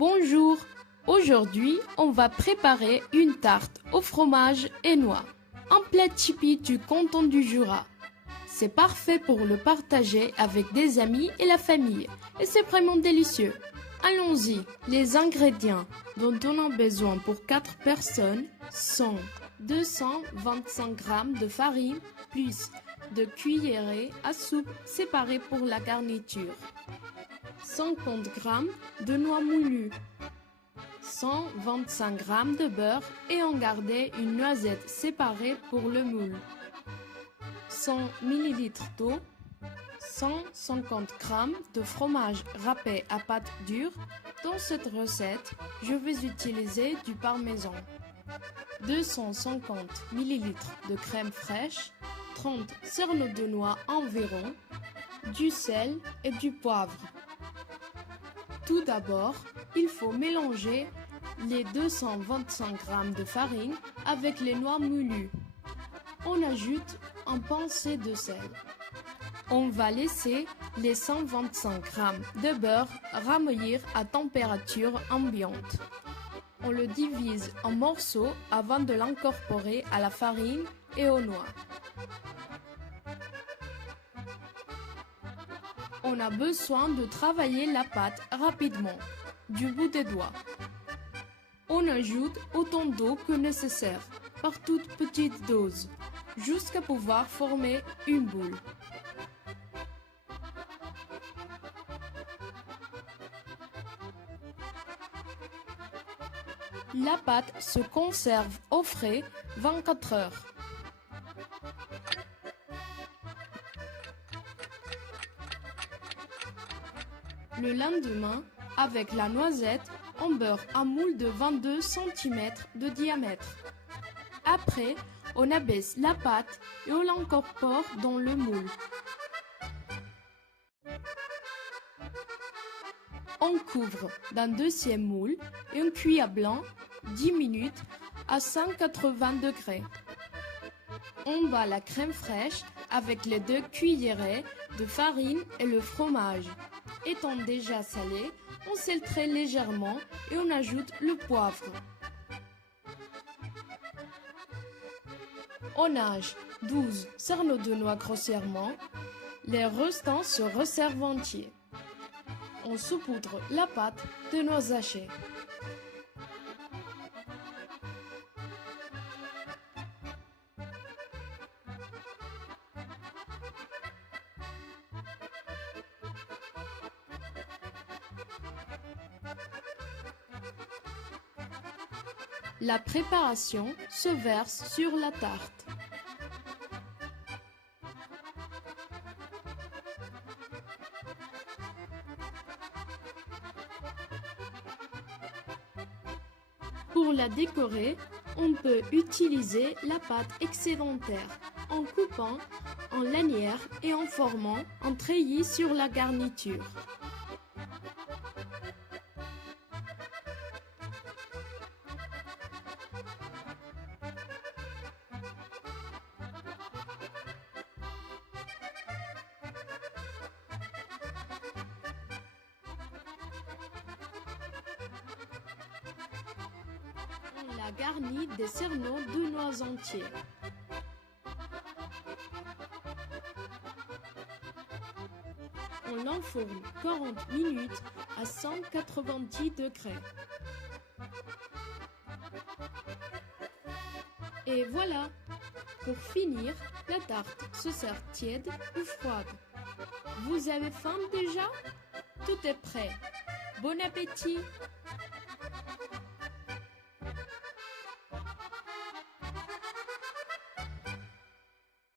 Bonjour, aujourd'hui on va préparer une tarte au fromage et noix, un plat typique du canton du Jura. C'est parfait pour le partager avec des amis et la famille et c'est vraiment délicieux. Allons-y, les ingrédients dont on a besoin pour 4 personnes sont 225 g de farine plus 2 cuillerées à soupe séparées pour la garniture, 50 g de noix moulues, 125 g de beurre et on gardait une noisette séparée pour le moule, 100 ml d'eau, 150 g de fromage râpé à pâte dure. Dans cette recette, je vais utiliser du parmesan, 250 ml de crème fraîche, 30 cerneaux de noix environ, du sel et du poivre. Tout d'abord, il faut mélanger les 225 g de farine avec les noix moulues. On ajoute un pincé de sel. On va laisser les 125 g de beurre ramollir à température ambiante. On le divise en morceaux avant de l'incorporer à la farine et aux noix. On a besoin de travailler la pâte rapidement, du bout des doigts. On ajoute autant d'eau que nécessaire, par toute petite dose, jusqu'à pouvoir former une boule. La pâte se conserve au frais 24 heures. Le lendemain, avec la noisette, on beurre un moule de 22 cm de diamètre. Après, on abaisse la pâte et on l'incorpore dans le moule. On couvre d'un deuxième moule et on cuit à blanc 10 minutes à 180 degrés. On bat la crème fraîche avec les 2 cuillerées de farine et le fromage. Étant déjà salé, on sèle très légèrement et on ajoute le poivre. On nage 12 cerneaux de noix grossièrement. Les restants se resservent entiers. On saupoudre la pâte de noix hachées. La préparation se verse sur la tarte. Pour la décorer, on peut utiliser la pâte excédentaire en coupant en lanières et en formant un treillis sur la garniture. On la garnit des cerneaux de noix entiers. On l'enfourne 40 minutes à 190 degrés. Et voilà! Pour finir, la tarte se sert tiède ou froide. Vous avez faim déjà? Tout est prêt. Bon appétit!